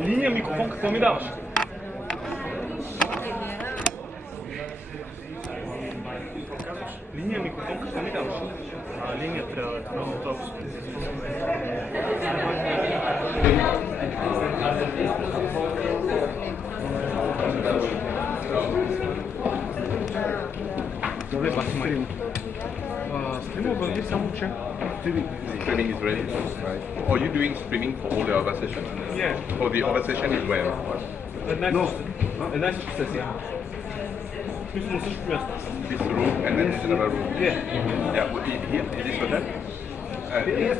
Linija mikrofon, какво ми даваш? Linija mikrofon, какво ми даваш? Linija трябва да е много добре. Добре, баси Марин. Stream върви само, че... Streaming is ready, right? Or you doing streaming for all the other sessions? Yeah. Oh, the other session is where? Една и съща сесия. В смисъл на същото място. This room and then there's another room? Yeah. Yeah, well, here, in this hotel? Yes.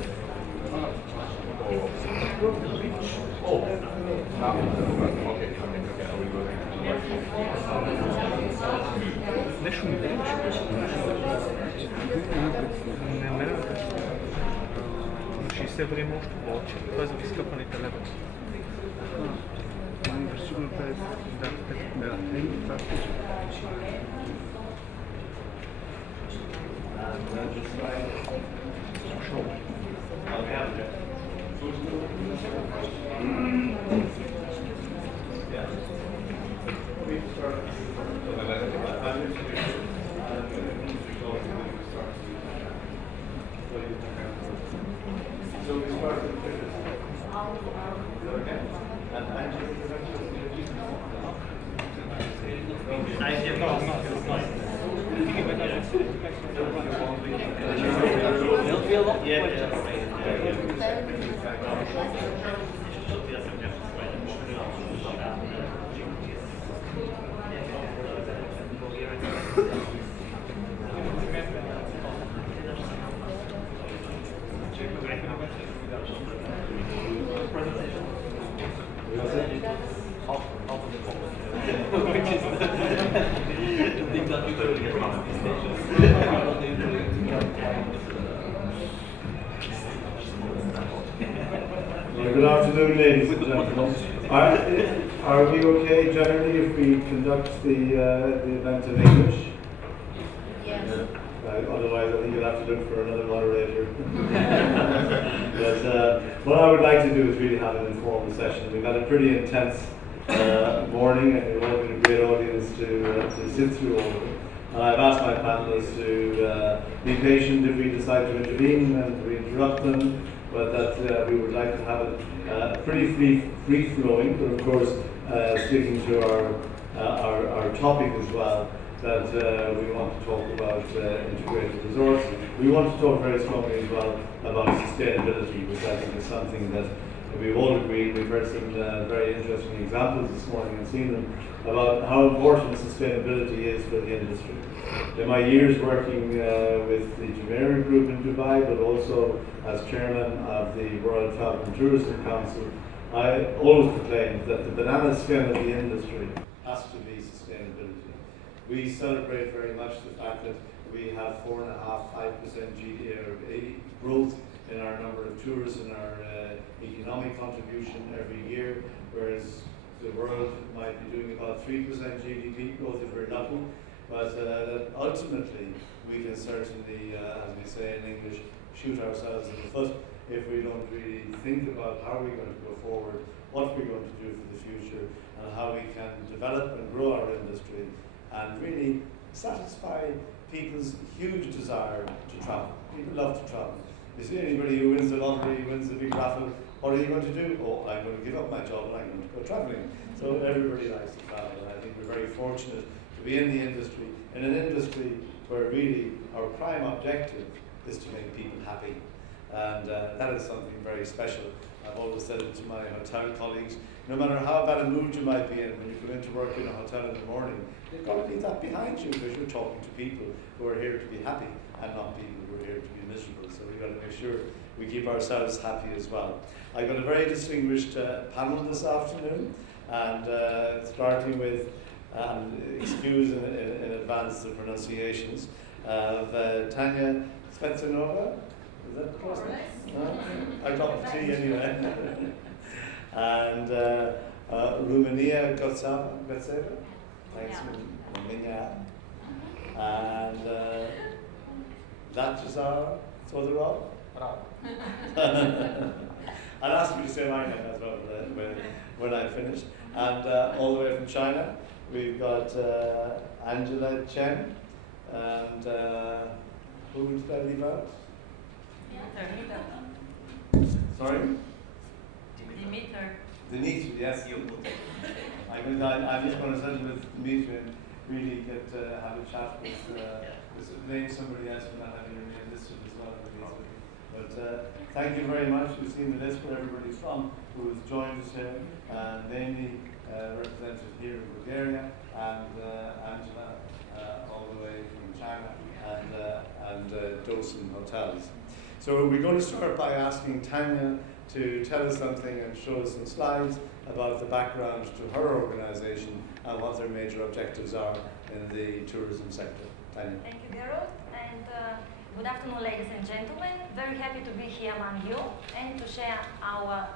Okay, I will go there. Нещо ми трябваше. Не ме да кажа. 60 време още повече. Това е за изкъпаните лева. Сигурно това е... Да, Good afternoon, ladies and gentlemen. Are we okay generally if we conduct the event in English? Yes. Otherwise, I think you'll have to look for another moderator. But what I would like to do is really have an informal session. We've had a pretty intense morning, and we've all been a great audience to sit through all of it. And I've asked my panelists to be patient if we decide to intervene and to interrupt them, but that we would like to have it pretty free-flowing, but of course sticking to our topic as well, that we want to talk about integrated resource. We want to talk very strongly as well about sustainability, which I think is something that we've all agreed. We've heard some very interesting examples this morning and seen them about how important sustainability is for the industry. In my years working with the Jumeirah Group in Dubai, but also as chairman of the World Travel and Tourism Council, I always complained that the banana skin of the industry has to be sustainability. We celebrate very much the fact that we have 4.5% growth in our number of tourists and our economic contribution every year, whereas the world might be doing about 3% GDP growth if we're lucky. But ultimately, we can certainly, as we say in English, shoot ourselves in the foot if we don't really think about how we're going to go forward, what we're going to do for the future, and how we can develop and grow our industry and really satisfy people's huge desire to travel. People love to travel. You see anybody who wins the lottery, wins the big raffle, what are you going to do? Oh, I'm going to give up my job and I'm going to go traveling. So everybody likes to travel, and I think we're very fortunate to be in the industry, in an industry where really our prime objective is to make people happy. And that is something very special. I've always said it to my hotel colleagues, no matter how bad a mood you might be in when you come into work in a hotel in the morning, you've got to leave that behind you because you're talking to people who are here to be happy and not people who are here to be miserable. So we've got to make sure we keep ourselves happy as well. I've got a very distinguished panel this afternoon, and starting with, excuse in advance the pronunciations, of Tanya Svetsanova. Is that close? I got T anyway. And Rumania Gotseva. Thanks, Minya. And Latazar Todorov. I'll ask you to say my name as well, when I finish. And all the way from China, we've got Angela Chen, and who did I leave out? Sorry? Dimitri, yes. I'm just going to settle with Dimitri and really get have a chat with name somebody else without having your name listed as well. But thank you very much. You've seen the list where everybody's from who has joined us here, namely represented here in Bulgaria, and Angela all the way from China, and Dawson Hotels. So we're going to start by asking Tanya to tell us something and show us some slides about the background to her organisation and what their major objectives are in the tourism sector. Tanya. Thank you, Gerald, and good afternoon, ladies and gentlemen. Very happy to be here among you and to share our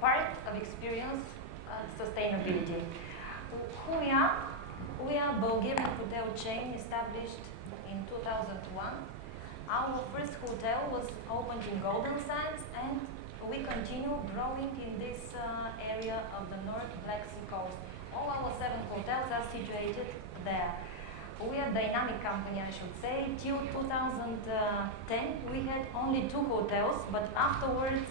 part of experience sustainability. Who we are? We are a Bulgarian hotel chain established in 2001. Our first hotel was opened in Golden Sands, and we continue growing in this area of the North Black Sea coast. All our 7 hotels are situated there. We are a dynamic company, I should say. Till 2010, we had only 2 hotels, but afterwards,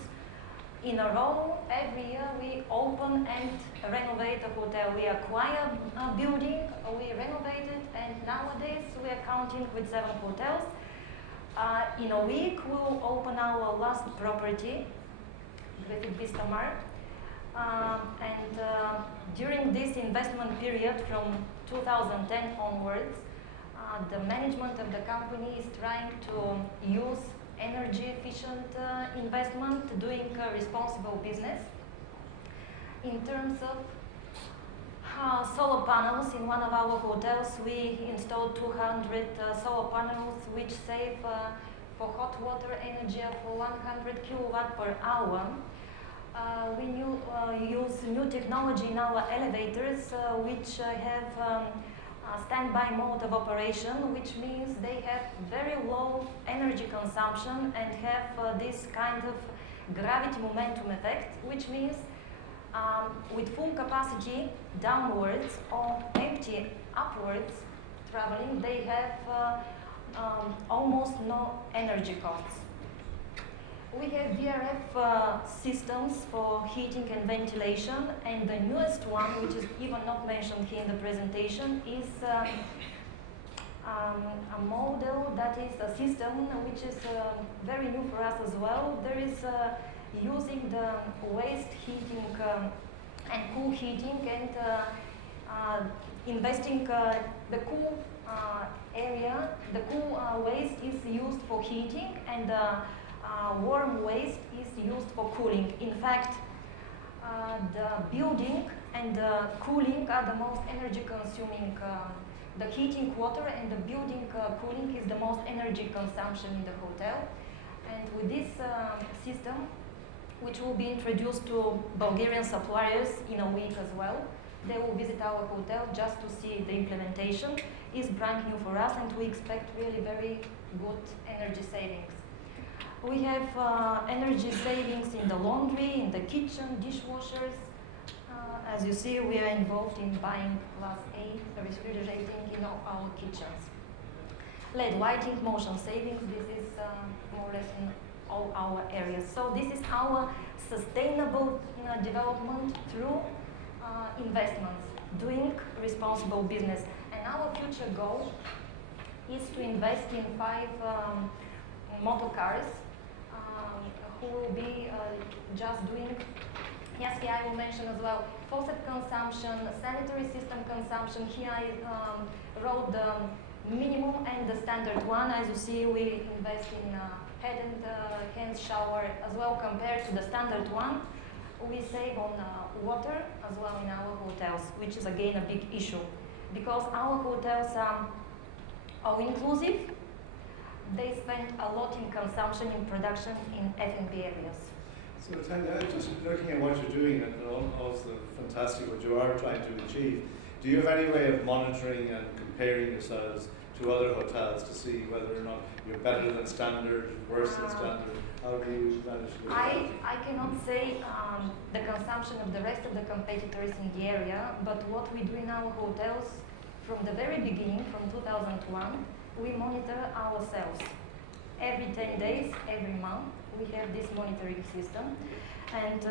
in a row, every year we open and renovate a hotel. We acquire a building, we renovate it, and nowadays we are counting with 7 hotels. In a week, we'll open our last property, Griffith Vista Mart. During this investment period from 2010 onwards, the management of the company is trying to use energy efficient investment, doing responsible business. In terms of solar panels, in one of our hotels we installed 200 solar panels which save for hot water energy for 100 kilowatt per hour. We use new technology in our elevators which have standby mode of operation, which means they have very low energy consumption and have this kind of gravity momentum effect, which means with full capacity downwards or empty upwards traveling, they have almost no energy costs. We have VRF systems for heating and ventilation, and the newest one, which is even not mentioned here in the presentation, is a model that is a system which is very new for us as well. There is using the waste heating and cool heating, and investing the cool area, the cool waste is used for heating, and warm waste is used for cooling. In fact, the building and the cooling are the most energy consuming. The heating water and the building cooling is the most energy consumption in the hotel. And with this system, which will be introduced to Bulgarian suppliers in a week as well, they will visit our hotel just to see the implementation. Is brand new for us, and we expect really very good energy savings. We have energy savings in the laundry, in the kitchen, dishwashers. As you see, we are involved in buying Class A refrigerating in all our kitchens. LED lighting, motion savings, this is more or less in all our areas. So this is our sustainable development through investments, doing responsible business. And our future goal is to invest in 5 motor cars who will be just doing, yes, here I will mention as well, faucet consumption, sanitary system consumption. Here I wrote the minimum and the standard one. As you see, we invest in head and hands shower as well. Compared to the standard one, we save on water as well in our hotels, which is again a big issue, because our hotels are all-inclusive. They spend a lot in consumption, in production, in F&B areas. So Tanya, just looking at what you're doing and also fantastic what you are trying to achieve, do you have any way of monitoring and comparing yourselves to other hotels to see whether or not you're better than standard, worse than standard? How do you manage to do that? I cannot say the consumption of the rest of the competitors in the area, but what we do in our hotels from the very beginning, from 2001, we monitor ourselves. Every 10 days, every month, we have this monitoring system. And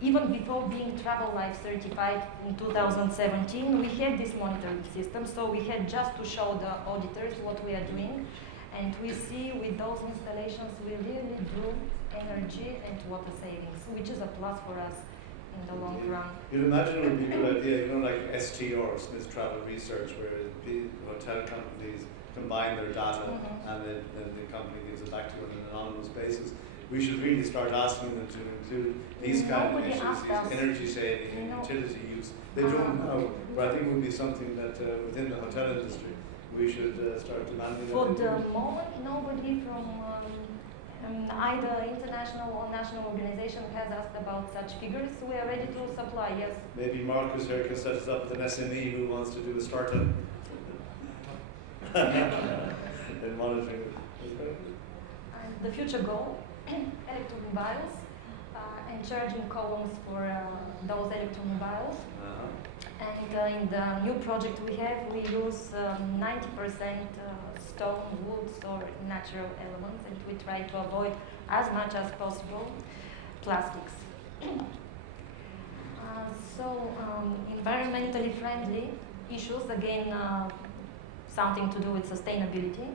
even before being Travel Life certified in 2017, we had this monitoring system, so we had just to show the auditors what we are doing. And we see with those installations, we really do energy and water savings, which is a plus for us in the long run. You'd imagine it would be a good idea, you know, like STR, Smith Travel Research, where the hotel companies combine their data and then the company gives it back to you on an anonymous basis. We should really start asking them to include these kind of issues, these energy saving and utility use. They don't know, but I think it would be something that within the hotel industry we should start demanding. For the moment, nobody from either international or national organization has asked about such figures. We are ready to supply, yes. Maybe Marcus here can set us up with an SME who wants to do a startup in monitoring. And the future goal, electromobiles and charging columns for those electromobiles. And in the new project we have, we use 90% stone, woods or natural elements, and we try to avoid as much as possible plastics. Environmentally friendly issues, again, something to do with sustainability.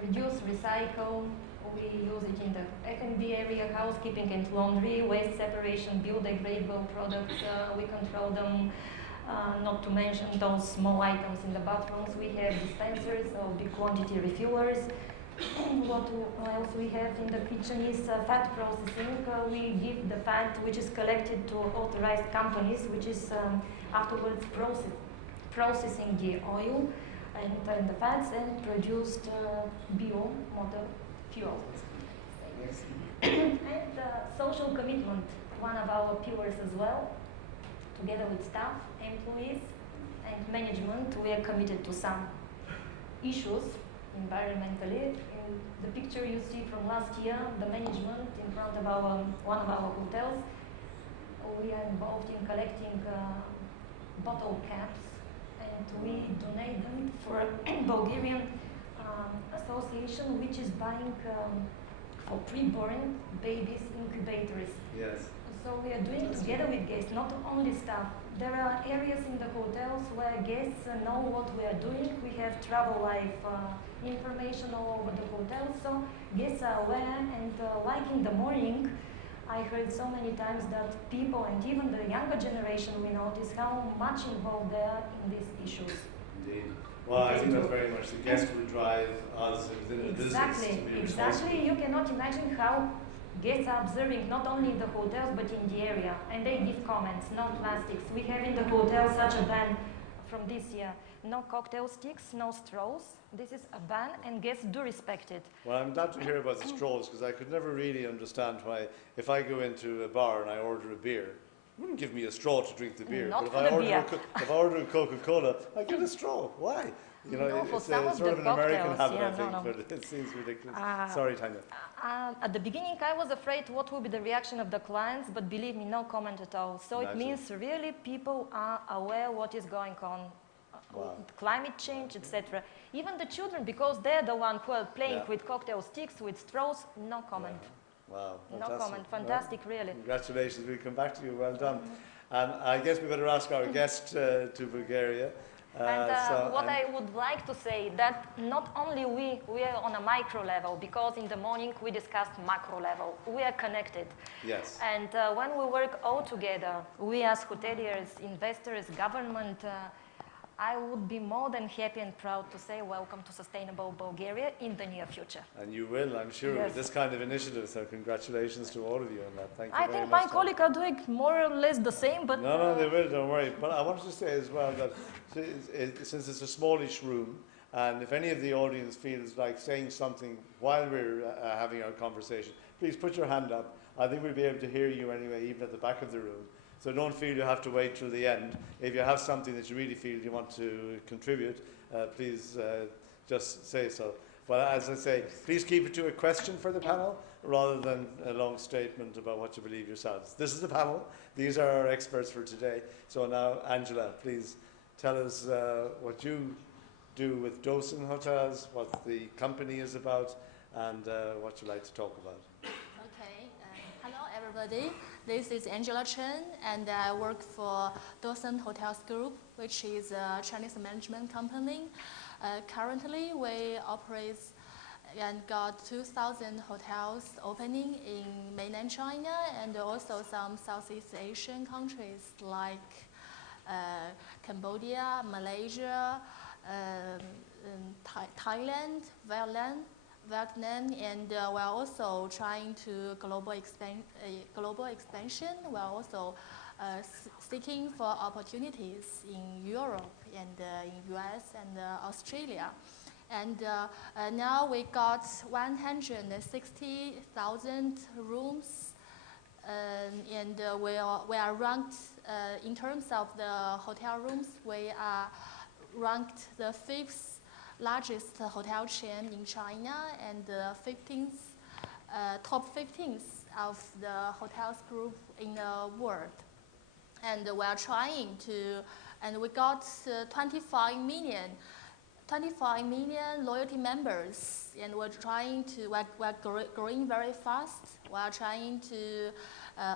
Reduce, recycle, we use it in the F&B area, housekeeping and laundry, waste separation, biodegradable products, we control them, not to mention those small items in the bathrooms. We have dispensers or big quantity refuelers. What else we have in the kitchen is fat processing. We give the fat which is collected to authorized companies, which is afterwards processing the oil and the fats and produced bio-motor fuel. And social commitment, one of our pillars as well. Together with staff, employees, and management, we are committed to some issues environmentally. In the picture you see from last year, the management in front of one of our hotels, we are involved in collecting bottle caps, and we donate them for a Bulgarian association which is buying for pre-born babies incubators. Yes. So we are doing together with guests, not only staff. There are areas in the hotels where guests know what we are doing. We have Travel Life information all over the hotel, so guests are aware. And like in the morning, I heard so many times that people and even the younger generation, we notice how much involved they are in these issues. Indeed. Well, I think that's very much the guest will drive us within the business to be responsible. Exactly. You cannot imagine how guests are observing not only in the hotels but in the area, and they give comments, no plastics. We have in the hotel such a ban from this year. No cocktail sticks, no straws. This is a ban, and guests do respect it. Well, I'm glad to hear about the straws, because I could never really understand why, if I go into a bar and I order a beer, you wouldn't give me a straw to drink the beer. Not but if I order a Coca-Cola, I get a straw. Why? You know, no, it's sort of an American habit, I think, but it seems ridiculous. Sorry, Tanya. At the beginning, I was afraid what would be the reaction of the clients, but believe me, no comment at all. So it means really people are aware what is going on. Wow. Climate change, etc. Even the children, because they're the ones who are playing with cocktail sticks, with straws, no comment. Yeah. Wow, fantastic. No comment. Fantastic, really. Congratulations. We'll come back to you. Well done. And I guess we better ask our guest to Bulgaria. What I would like to say that not only we are on a micro level, because in the morning we discussed macro level. We are connected. Yes. And when we work all together, we as hoteliers, investors, government, I would be more than happy and proud to say welcome to Sustainable Bulgaria in the near future. And you will, I'm sure, with this kind of initiative. So congratulations to all of you on that. Thank you very much. I think my colleagues are doing more or less the same, but... No, they will, don't worry. But I wanted to say as well that since it's a smallish room, and if any of the audience feels like saying something while we're having our conversation, please put your hand up. I think we'll be able to hear you anyway, even at the back of the room. So don't feel you have to wait till the end. If you have something that you really feel you want to contribute, please just say so. But as I say, please keep it to a question for the panel. rather than a long statement about what you believe yourselves. This is the panel. These are our experts for today. So now, Angela, please tell us what you do with Dosen Hotels, what the company is about, and what you'd like to talk about. Okay, hello everybody. This is Angela Chen, and I work for Dosen Hotels Group, which is a Chinese management company. Currently, we operate and got 2,000 hotels opening in mainland China and also some Southeast Asian countries like Cambodia, Malaysia, Thailand, Vietnam, and we're also trying to global expansion. We're also seeking for opportunities in Europe and in US and Australia. And now we got 160,000 rooms, and we are ranked, in terms of the hotel rooms, we are ranked the 5th largest hotel chain in China and the 15th, top 15th of the hotels group in the world. And we are trying to, and we got 25 million loyalty members, and we're growing very fast. We're trying to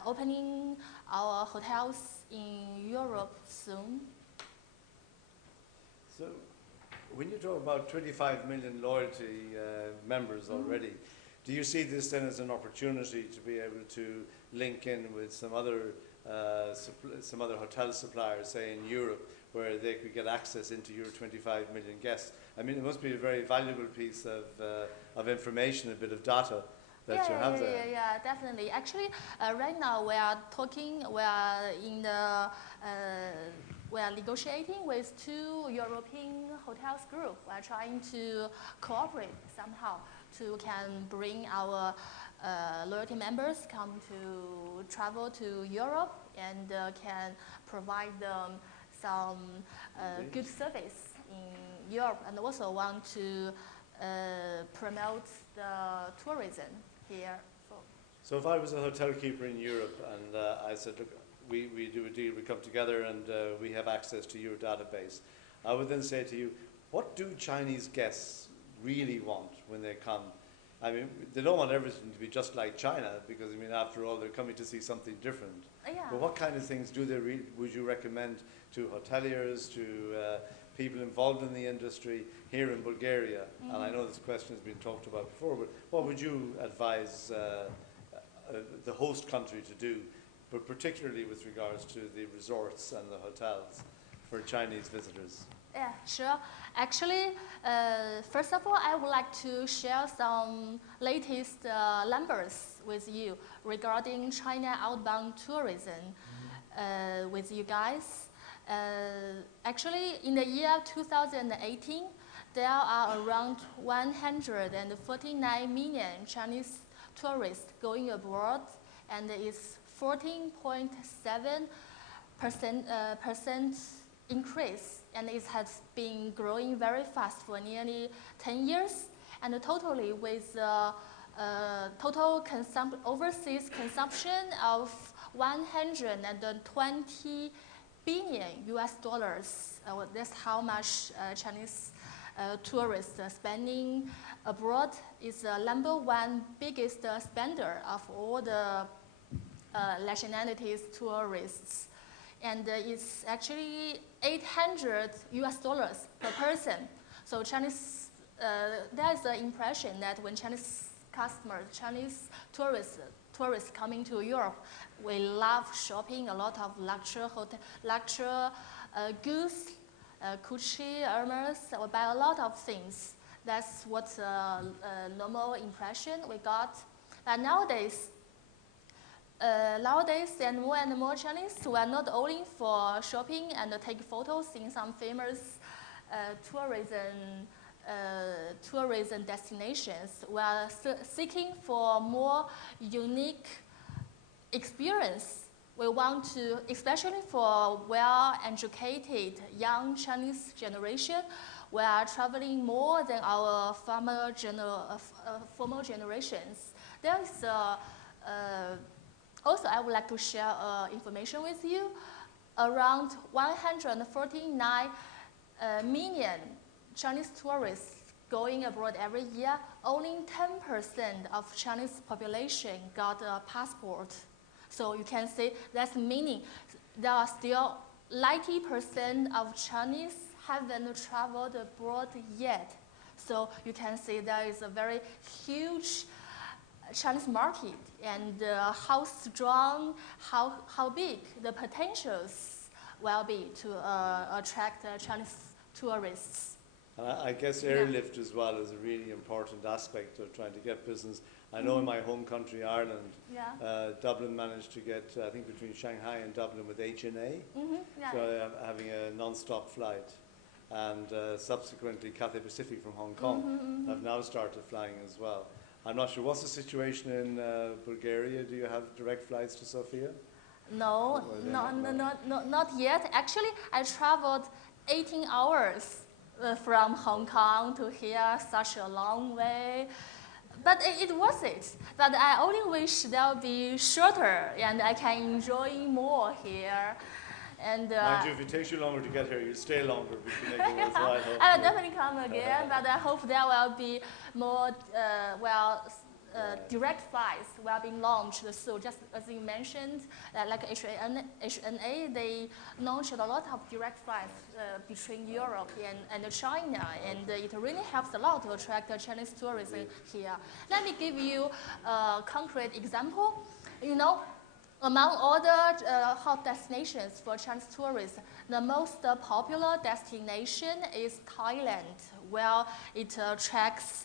opening our hotels in Europe soon. So, when you talk about 25 million loyalty members already, do you see this then as an opportunity to be able to link in with some other hotel suppliers, say in Europe, where they could get access into your 25 million guests? I mean, it must be a very valuable piece of information, a bit of data that you have there. Yeah, definitely. Actually, right now we are negotiating with 2 European hotels group. We are trying to cooperate somehow to can bring our loyalty members to travel to Europe and can provide them some good service in Europe, and also want to promote the tourism here. So if I was a hotel keeper in Europe and I said, look, we do a deal, we come together and we have access to your database, I would then say to you, what do Chinese guests really want when they come? I mean, they don't want everything to be just like China, because, I mean, after all, they're coming to see something different. Yeah. But what kind of things would you recommend to hoteliers, to people involved in the industry here in Bulgaria? And I know this question has been talked about before, but what would you advise the host country to do, but particularly with regards to the resorts and the hotels for Chinese visitors? Yeah, sure. Actually, first of all, I would like to share some latest numbers with you regarding China outbound tourism with you guys. Actually, in the year 2018, there are around 149 million Chinese tourists going abroad, and it's 14.7% increase, and it has been growing very fast for nearly 10 years, and totally with total overseas consumption of 120 billion US dollars. That's how much Chinese tourists spending abroad. Is the #1 biggest spender of all the nationalities tourists. And it's actually 800 US dollars per person. So Chinese, there's the impression that when Chinese Chinese tourists coming to Europe, we love shopping, a lot of luxury goods, Gucci, Hermes, we buy a lot of things. That's what's a normal impression we got. But nowadays, and more Chinese were not only for shopping and take photos in some famous tourism destinations. We are seeking for more unique experience. We want to, especially for well-educated young Chinese generation, we are traveling more than our former generations. There is also, I would like to share information with you. Around 149 million Chinese tourists going abroad every year. Only 10% of Chinese population got a passport. So you can see that's meaning there are still 90% of Chinese haven't traveled abroad yet. So you can see there is a very huge Chinese market, and how strong, how big the potentials will be to attract Chinese tourists. And I guess airlift as well is a really important aspect of trying to get business. I know in my home country, Ireland, Dublin managed to get, I think, between Shanghai and Dublin with HNA, so having a non-stop flight. And subsequently, Cathay Pacific from Hong Kong have now started flying as well. I'm not sure, what's the situation in Bulgaria? Do you have direct flights to Sofia? No, not yet. Actually, I traveled 18 hours from Hong Kong to here, such a long way. But it was it. But I only wish they'll be shorter and I can enjoy more here. And mind you, if it takes you longer to get here, you stay longer, which will make it worthwhile. I will definitely come again, but I hope there will be more, direct flights will be launched soon. Just as you mentioned, like HNA, they launched a lot of direct flights between Europe and China, and it really helps a lot to attract Chinese tourism here. Let me give you a concrete example. You know, among all the hot destinations for Chinese tourists, the most popular destination is Thailand, where it attracts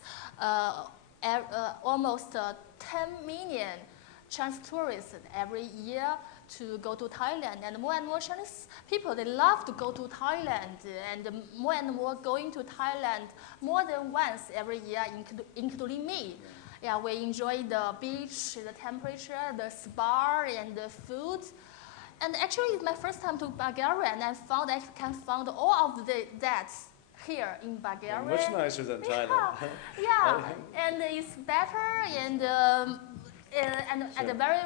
almost 10 million Chinese tourists every year to go to Thailand. And more Chinese people, they love to go to Thailand, and more going to Thailand more than once every year, including me. Yeah, we enjoy the beach, the temperature, the spa, and the food. And actually, it's my first time to Bulgaria, and I found I can find all of that here in Bulgaria. Much nicer than Thailand. Yeah, and it's better and at a very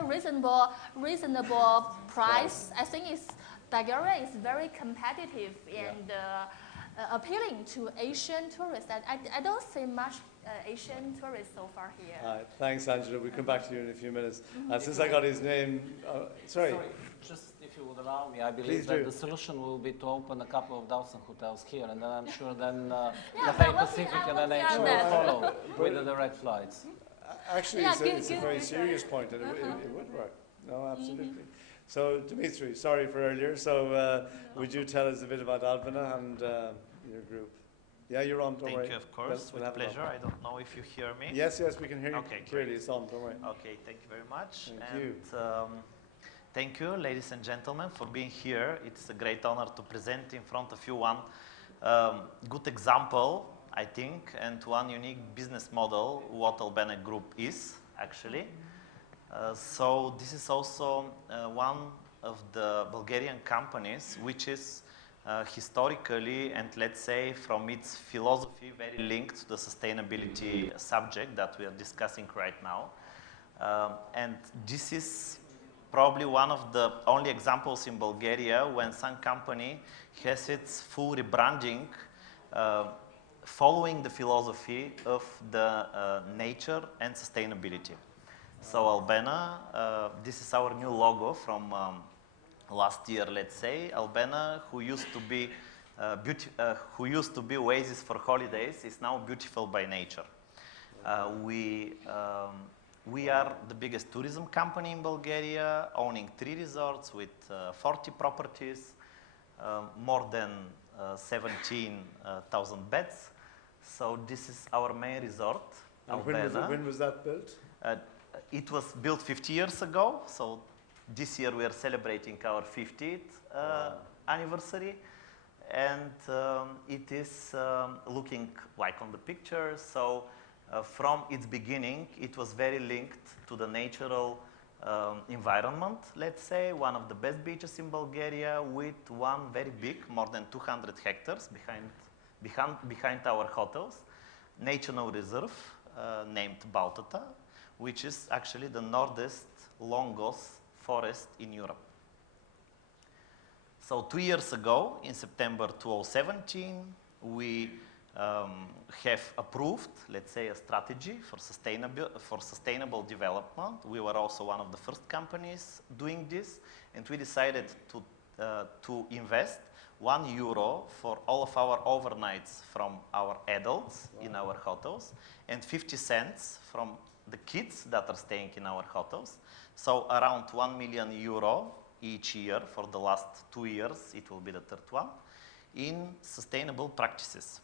reasonable price. I think Bulgaria is very competitive and appealing to Asian tourists. I don't see much Asian tourists so far here. Thanks, Angela. We'll come back to you in a few minutes. Since I got his name, sorry. Just if you would allow me, I believe that the solution will be to open a couple of dozen hotels here, and then I'm sure then Cathay Pacific and NH will follow with the direct flights. Actually, it's a very serious point, and it would work. No, absolutely. So, Dimitri, sorry for earlier. So, would you tell us a bit about Albina and your group? Yeah, you're on, don't worry. Thank you, of course, with pleasure. I don't know if you hear me. Yes, we can hear you clearly. It's on, don't worry. Okay, thank you very much. Thank you. Thank you, ladies and gentlemen, for being here. It's a great honor to present in front of you one good example, I think, and one unique business model, what Albina Group is, actually. So this is also one of the Bulgarian companies which is historically and let's say from its philosophy very linked to the sustainability subject that we are discussing right now. And this is probably one of the only examples in Bulgaria when some company has its full rebranding following the philosophy of the nature and sustainability. So Albina, this is our new logo from last year, let's say. Albina, who used to be oasis for holidays, is now beautiful by nature. We are the biggest tourism company in Bulgaria, owning 3 resorts with 40 properties, more than 17,000 beds. So this is our main resort, Albina. When was that built? It was built 50 years ago, so this year we are celebrating our 50th anniversary. And it is looking like on the picture. So from its beginning, it was very linked to the natural environment, let's say, one of the best beaches in Bulgaria with one very big, more than 200 hectares behind our hotels, national reserve named Baltata, which is actually the northest, longest forest in Europe. So 2 years ago, in September 2017, we have approved, let's say, a strategy for sustainable development. We were also one of the first companies doing this, and we decided to invest €1 for all of our overnights from our adults in our hotels, and 50 cents from the kids that are staying in our hotels. So around €1 million each year for the last 2 years, it will be the third one, in sustainable practices.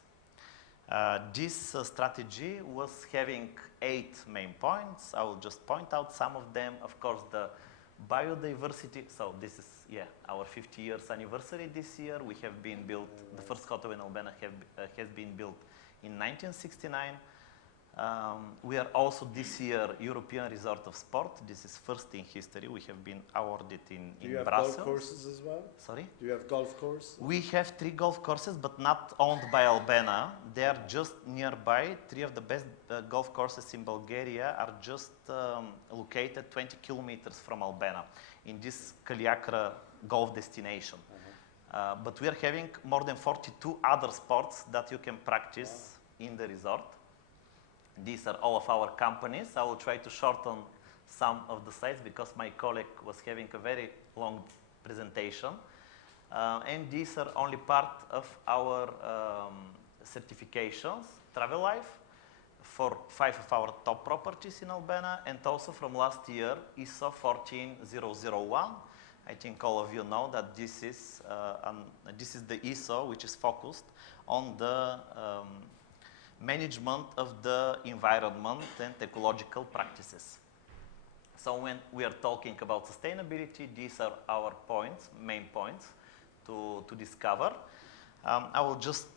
This strategy was having 8 main points. I will just point out some of them. Of course, the biodiversity. So this is, our 50 years anniversary this year. We have been built, the first hotel in Albania has been built in 1969. We are also this year European Resort of Sport. This is first in history. We have been awarded in Brussels. Do you have golf courses as well? Sorry? Do you have golf courses? We have 3 golf courses, but not owned by Albania. They are just nearby. 3 of the best golf courses in Bulgaria are just located 20 kilometers from Albania in this Kaliakra golf destination. But we are having more than 42 other sports that you can practice in the resort. These are all of our companies. I will try to shorten some of the slides because my colleague was having a very long presentation. And these are only part of our certifications, Travel Life, for 5 of our top properties in Albania, and also from last year, ISO 14001. I think all of you know that this is the ISO which is focused on the management of the environment and ecological practices. So when we are talking about sustainability, these are our points, main points to discover. I will just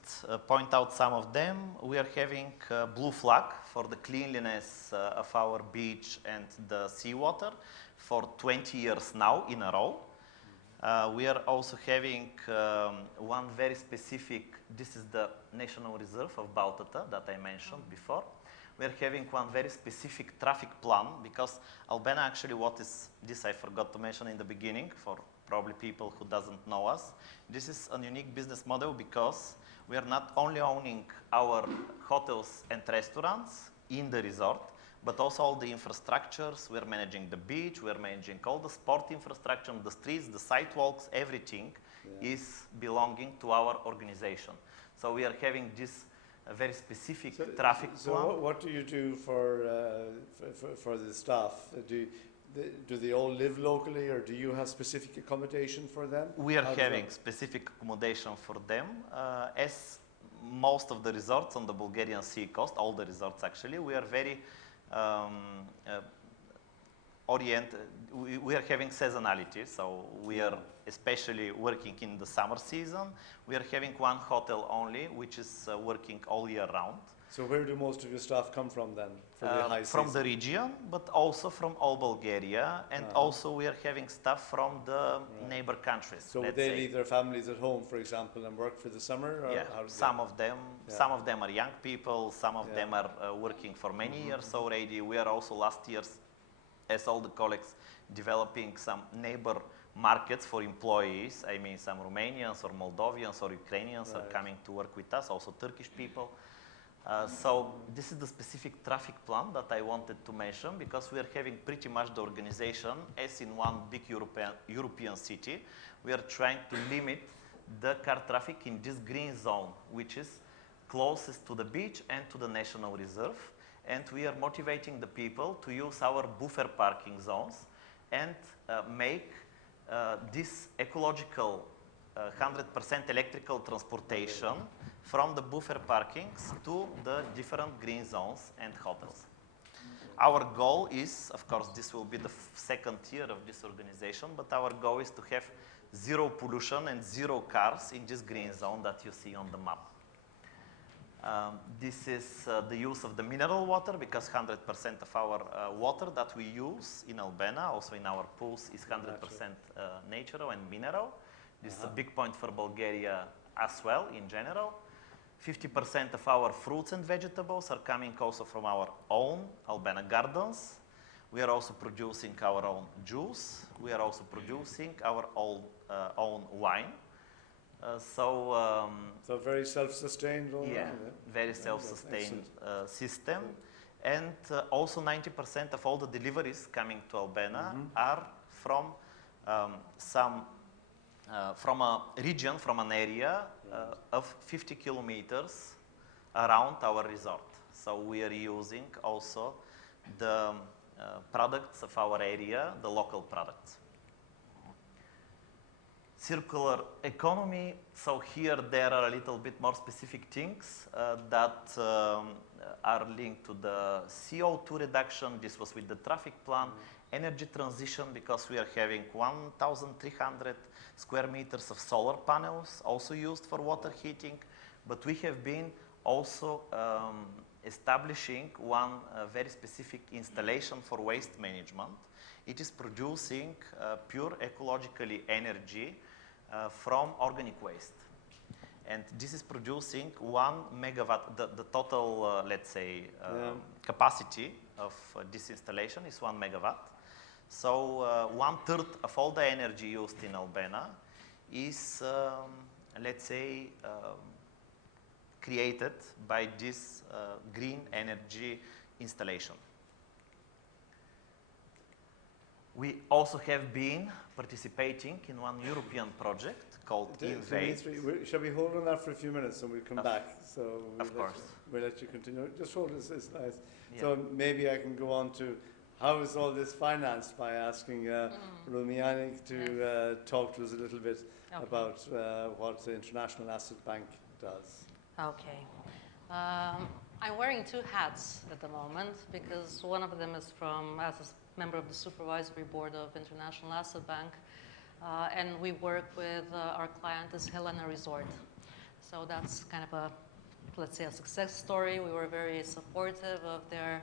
point out some of them. We are having blue flag for the cleanliness of our beach and the seawater for 20 years now in a row. We are also having one very specific, this is the National Reserve of Baltata that I mentioned before. We are having one very specific traffic plan because Albania actually, what is this I forgot to mention in the beginning for probably people who doesn't know us. This is a unique business model because we are not only owning our hotels and restaurants in the resort, but also all the infrastructures. We're managing the beach, we're managing all the sport infrastructure, the streets, the sidewalks, everything is belonging to our organization. So we are having this very specific traffic plan. So what do you do for the staff? Do they all live locally, or do you have specific accommodation for them? We are having specific accommodation for them. As most of the resorts on the Bulgarian sea coast, all the resorts actually, we are very oriented. We are having seasonality, so we are especially working in the summer season. We are having one hotel only, which is working all year round. So where do most of your staff come from then for the high season? From the region, but also from all Bulgaria, and also we are having staff from the neighbor countries. So would they leave their families at home, for example, and work for the summer? Or some of them are young people, some of them are working for many years already. We are also last year, as all the colleagues, developing some neighbor markets for employees. I mean, some Romanians or Moldovians or Ukrainians are coming to work with us, also Turkish people. So this is the specific traffic plan that I wanted to mention because we are having pretty much the organization as in one big European city. We are trying to limit the car traffic in this green zone, which is closest to the beach and to the National Reserve. And we are motivating the people to use our buffer parking zones and make this ecological 100% electrical transportation from the buffer parkings to the different green zones and hotels. Our goal is, of course, this will be the second year of this organization, but our goal is to have zero pollution and zero cars in this green zone that you see on the map. This is the use of the mineral water because 100% of our water that we use in Albania, also in our pools, is 100% natural and mineral. This is a big point for Bulgaria as well in general. 50% of our fruits and vegetables are coming also from our own Albania gardens. We are also producing our own juice. We are also producing our own wine. So very self-sustained. Yeah, very self-sustained system. And also 90% of all the deliveries coming to Albena are from from a region, from an area of 50 kilometers around our resort. So we are using also the products of our area, the local products. Circular economy, so here there are a little bit more specific things that are linked to the CO2 reduction. This was with the traffic plan. Energy transition, because we are having 1,300 square meters of solar panels, also used for water heating. But we have been also establishing one very specific installation for waste management. It is producing pure ecologically energy from organic waste. And this is producing 1 megawatt, the total, let's say, capacity of this installation is 1 megawatt. So 1/3 of all the energy used in Albena is, let's say, created by this green energy installation. We also have been participating in one European project called Invade. Shall we hold on that for a few minutes and we'll come back? So of course. We'll let you continue. Just hold this, it's nice. Yeah. So maybe I can go on to how is all this financed by asking Rumiani to talk to us a little bit about what the International Asset Bank does. Okay. I'm wearing two hats at the moment because one of them is as a member of the Supervisory Board of International Asset Bank, and we work with our client is Helena Resort. So that's kind of a, let's say, a success story. We were very supportive of their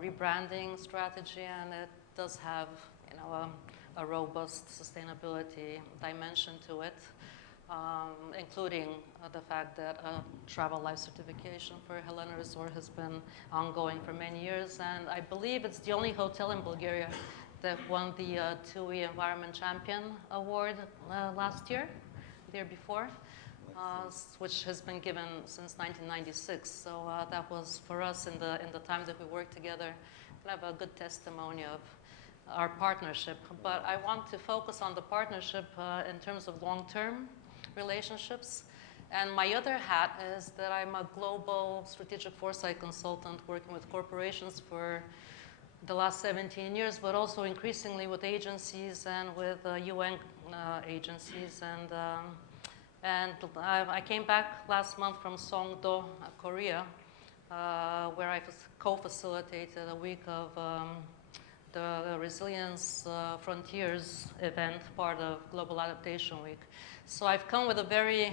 rebranding strategy, and it does have, you know, a robust sustainability dimension to it. Including the fact that a travel life certification for Helena Resort has been ongoing for many years, and I believe it's the only hotel in Bulgaria that won the TUI Environment Champion Award last year, the year before, which has been given since 1996. So that was for us in the time that we worked together, kind of a good testimony of our partnership. But I want to focus on the partnership in terms of long-term relationships. And my other hat is that I'm a global strategic foresight consultant working with corporations for the last 17 years, but also increasingly with agencies and with UN agencies. And I came back last month from Songdo, Korea, where I co-facilitated a week of the Resilience Frontiers event, part of Global Adaptation Week. So I've come with a very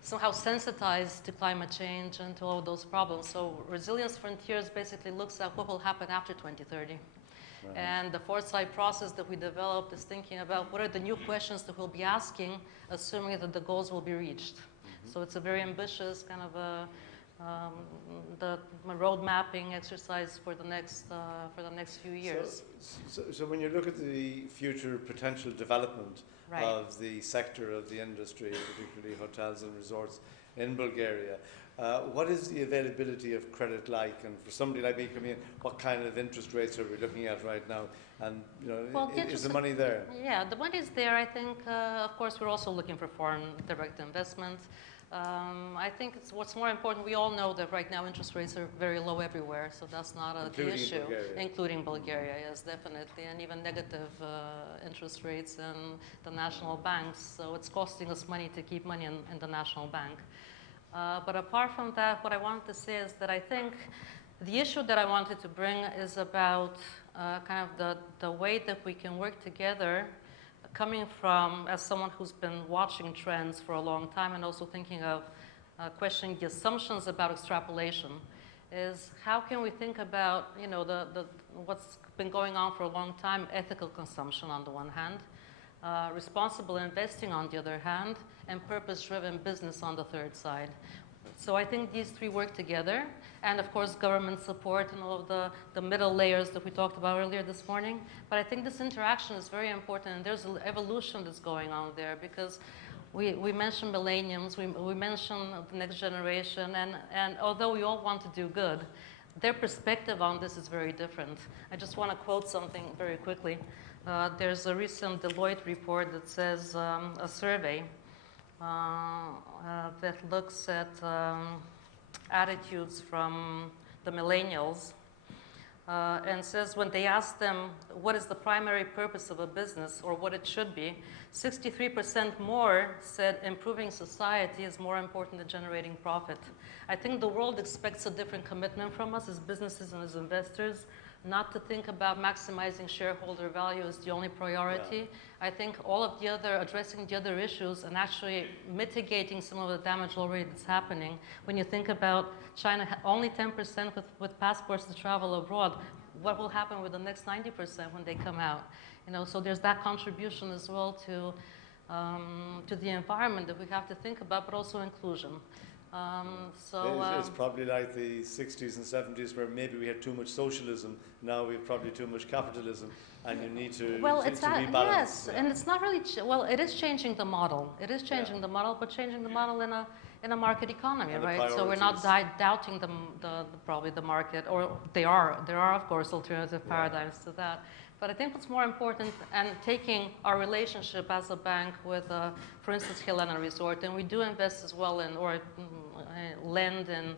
somehow sensitized to climate change and to all those problems. So Resilience Frontiers basically looks at what will happen after 2030. Right. And the foresight process that we developed is thinking about what are the new questions that we'll be asking, assuming that the goals will be reached. So it's a very ambitious kind of the road mapping exercise for the next few years. So when you look at the future potential development of the sector of the industry, particularly hotels and resorts in Bulgaria, what is the availability of credit like? And for somebody like me coming in, what kind of interest rates are we looking at right now? And you know, well, is the money there? Yeah, the money is there. I think, of course, we're also looking for foreign direct investment. I think what's more important, we all know that right now interest rates are very low everywhere, so that's not the issue. Including Bulgaria, yes, definitely, and even negative interest rates in the national banks. So it's costing us money to keep money in the national bank. But apart from that, what I wanted to say is that I think the issue that I wanted to bring is about kind of the way that we can work together, coming from, as someone who's been watching trends for a long time and also thinking of questioning the assumptions about extrapolation, is how can we think about, you know, what's been going on for a long time, ethical consumption on the one hand, responsible investing on the other hand, and purpose-driven business on the third side. So I think these three work together, and of course government support and all of the middle layers that we talked about earlier this morning. But I think this interaction is very important, and there's an evolution that's going on there, because we mentioned millenniums, we mentioned the next generation, and although we all want to do good, their perspective on this is very different. I just want to quote something very quickly. There's a recent Deloitte report that says a survey that looks at attitudes from the millennials and says when they ask them what is the primary purpose of a business or what it should be, 63% more said improving society is more important than generating profit. I think the world expects a different commitment from us as businesses and as investors, not to think about maximizing shareholder value as the only priority. Yeah. I think all of the other, addressing the other issues and actually mitigating some of the damage already that's happening. When you think about China, only 10% with passports to travel abroad, what will happen with the next 90% when they come out? You know, so there's that contribution as well to the environment that we have to think about, but also inclusion. It's probably like the 60s and 70s where maybe we had too much socialism. Now we have probably too much capitalism, and you need to rebalance. Yes, and it's not really. Well, it is changing the model. It is changing the model, but changing the model in a market economy, and right? So we're not doubting probably the market, or there are of course alternative paradigms to that. But I think what's more important, and taking our relationship as a bank with, for instance, Helena Resort, and we do invest as well in, or lend in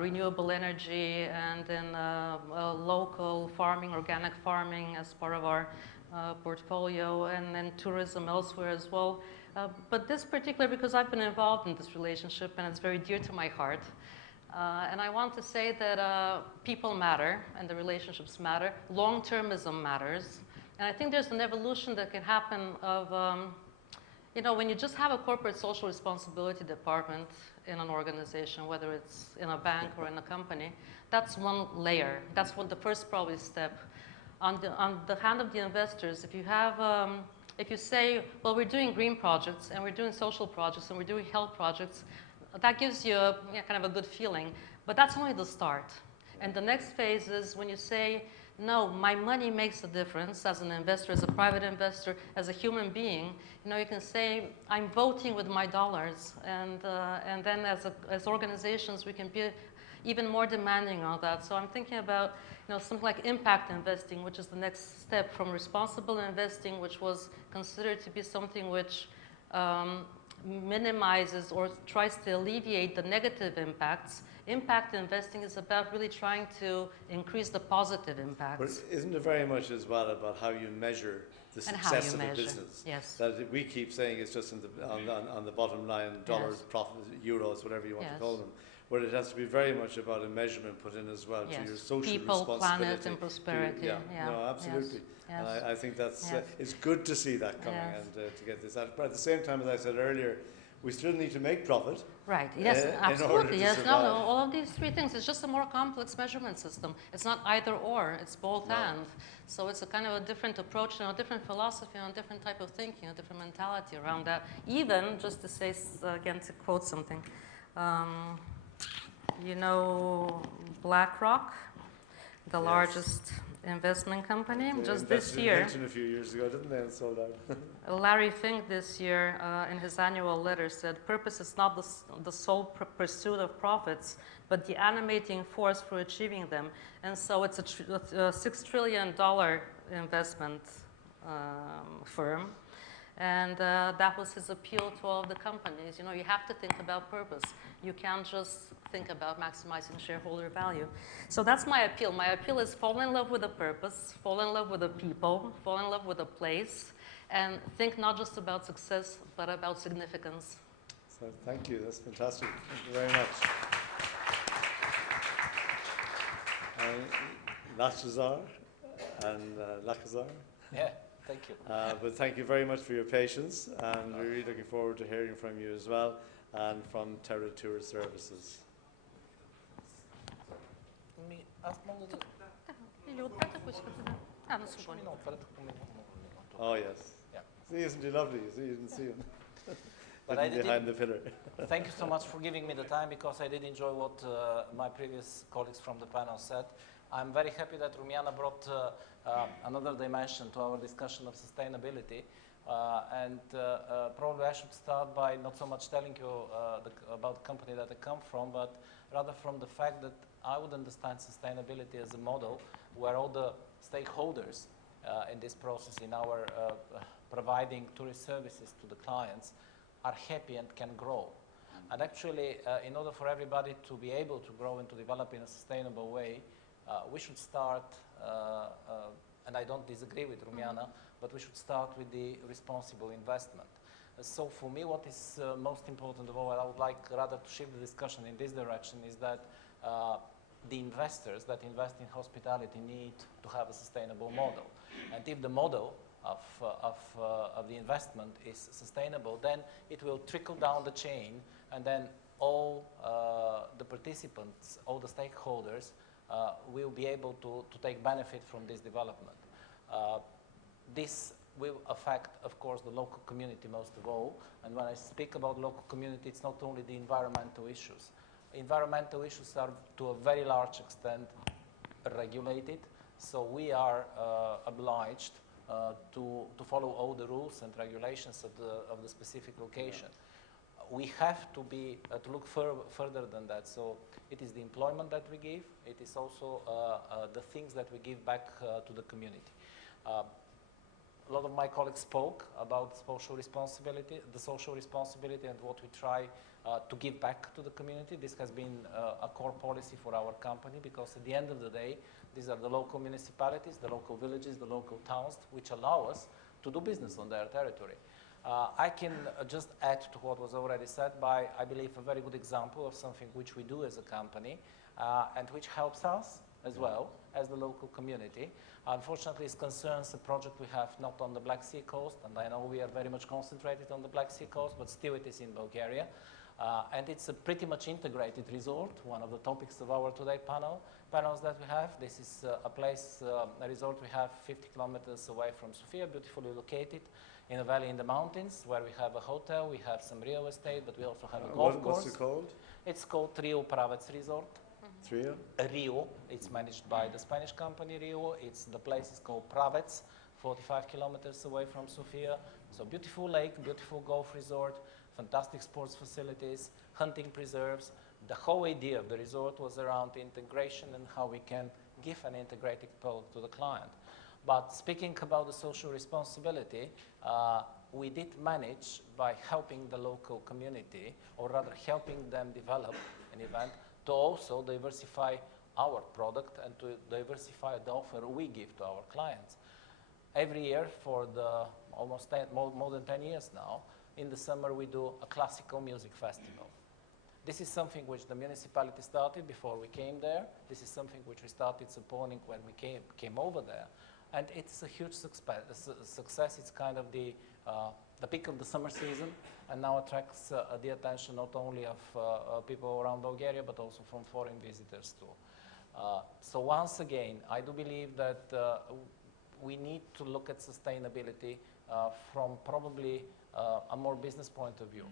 renewable energy and in local farming, organic farming as part of our portfolio, and then tourism elsewhere as well. But this particular, because I've been involved in this relationship and it's very dear to my heart. And I want to say that people matter and the relationships matter. Long-termism matters. And I think there's an evolution that can happen of, you know, when you just have a corporate social responsibility department in an organization, whether it's in a bank or in a company, that's one layer. That's the first probably step. On the hand of the investors, if you have, if you say, well, we're doing green projects and we're doing social projects and we're doing health projects, that gives you kind of a good feeling, but that's only the start. And the next phase is when you say, no, my money makes a difference as an investor, as a private investor, as a human being. You know, you can say, I'm voting with my dollars, and then as organizations, we can be even more demanding on that. So I'm thinking about, you know, something like impact investing, which is the next step from responsible investing, which was considered to be something which minimizes or tries to alleviate the negative impacts. Impact investing is about really trying to increase the positive impacts. But isn't it very much as well about how you measure the success of a business? Yes. That we keep saying it's just on the bottom line, dollars, profit, euros, whatever you want to call them. But it has to be very much about a measurement put in as well to your social responsibility. Planet, and prosperity. No, absolutely. Yes. And I think that's it's good to see that coming and to get this out. But at the same time, as I said earlier, we still need to make profit. Right. Yes, absolutely. Yes. No. All of these three things. It's just a more complex measurement system. It's not either or. It's both and. So it's a kind of a different approach and a different philosophy and a different type of thinking, a different mentality around that. Even, just to say again, to quote something, you know, BlackRock, the largest investment company, just this year. They invested in Hilton a few years ago, didn't they, and sold out. Larry Fink this year in his annual letter said, purpose is not the sole pursuit of profits, but the animating force for achieving them. And so it's a $6 trillion investment firm. And that was his appeal to all of the companies. You know, you have to think about purpose. You can't just think about maximizing shareholder value. So that's my appeal. My appeal is fall in love with a purpose, fall in love with the people, fall in love with a place, and think not just about success, but about significance. So thank you. That's fantastic. Thank you very much. Lachazar and Lachazar. Yeah. Thank you. But thank you very much for your patience, and we're really looking forward to hearing from you as well, and from Terra Tour Services. Oh yes. Yeah. See, isn't he lovely? You see, you didn't see him. But behind the pillar. Thank you so much for giving me the time, because I did enjoy what my previous colleagues from the panel said. I'm very happy that Rumiana brought another dimension to our discussion of sustainability. Probably I should start by not so much telling you about the company that I come from, but rather from the fact that I would understand sustainability as a model where all the stakeholders in this process, in our providing tourist services to the clients, are happy and can grow. And actually, in order for everybody to be able to grow and to develop in a sustainable way, we should start, and I don't disagree with Rumiana, but we should start with the responsible investment. So for me, what is most important of all, and I would like rather to shift the discussion in this direction, is that the investors that invest in hospitality need to have a sustainable model. And if the model of the investment is sustainable, then it will trickle down the chain, and then all the participants, all the stakeholders will be able to take benefit from this development. This will affect, of course, the local community most of all. And when I speak about local community, it's not only the environmental issues. Environmental issues are, to a very large extent, regulated. So we are obliged to follow all the rules and regulations of the specific location. We have to look further than that. So it is the employment that we give. It is also the things that we give back to the community. A lot of my colleagues spoke about social responsibility, and what we try to give back to the community. This has been a core policy for our company, because at the end of the day, these are the local municipalities, the local villages, the local towns, which allow us to do business on their territory. I can just add to what was already said by, I believe, a very good example of something which we do as a company and which helps us as well as the local community. Unfortunately, it concerns a project we have not on the Black Sea coast, and I know we are very much concentrated on the Black Sea coast, but still it is in Bulgaria. And it's a pretty much integrated resort, one of the topics of our today panels that we have. This is a resort we have 50 kilometers away from Sofia, beautifully located in a valley in the mountains, where we have a hotel, we have some real estate, but we also have a golf course. What's it called? It's called Rio Pravec Resort. Rio? Rio. It's managed by the Spanish company Rio. The place is called Pravec, 45 kilometers away from Sofia. So beautiful lake, beautiful golf resort, fantastic sports facilities, hunting preserves. The whole idea of the resort was around integration and how we can give an integrated product to the client. But speaking about the social responsibility, we did manage, by helping the local community, or rather helping them develop an event, to also diversify our product and to diversify the offer we give to our clients. Every year for the more than 10 years now, in the summer we do a classical music festival. This is something which the municipality started before we came there. This is something which we started supporting when we came over there. And it's a huge success. It's kind of the peak of the summer season, and now attracts the attention not only of people around Bulgaria, but also from foreign visitors too. So once again, I do believe that we need to look at sustainability from probably a more business point of view.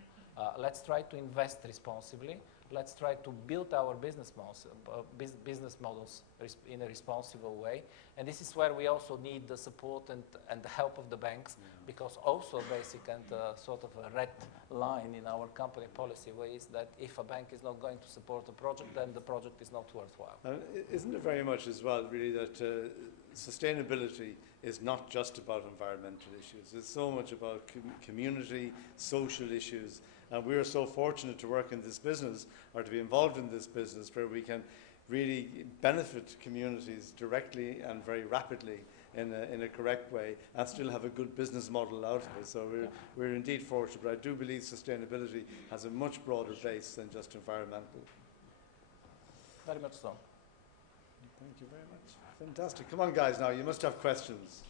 Let's try to invest responsibly. Let's try to build our business models in a responsible way. And this is where we also need the support and the help of the banks, because also a basic and sort of a red line in our company policy is that if a bank is not going to support a project, then the project is not worthwhile. Isn't it very much as well, really, that sustainability is not just about environmental issues. It's so much about community, social issues. And we are so fortunate to work in this business, or to be involved in this business, where we can really benefit communities directly and very rapidly in a correct way, and still have a good business model out of it. So we're indeed fortunate. But I do believe sustainability has a much broader base than just environmental. Very much so. Thank you very much. Fantastic. Come on, guys, now. You must have questions.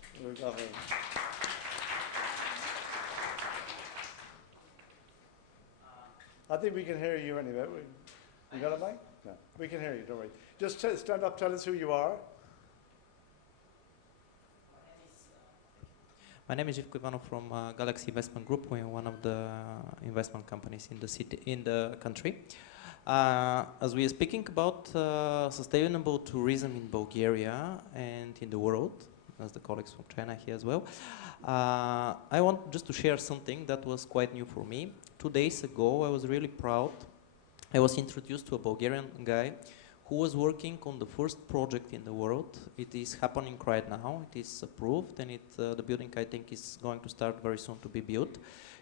I think we can hear you anyway. You got a mic? No. We can hear you, don't worry. Just stand up, tell us who you are. My name is Živko Ivanov from Galaxy Investment Group. We're one of the investment companies in the city, in the country. As we are speaking about sustainable tourism in Bulgaria and in the world, as the colleagues from China here as well, I want just to share something that was quite new for me. 2 days ago, I was really proud. I was introduced to a Bulgarian guy who was working on the first project in the world. It is happening right now. It is approved, and the building, I think, is going to start very soon to be built.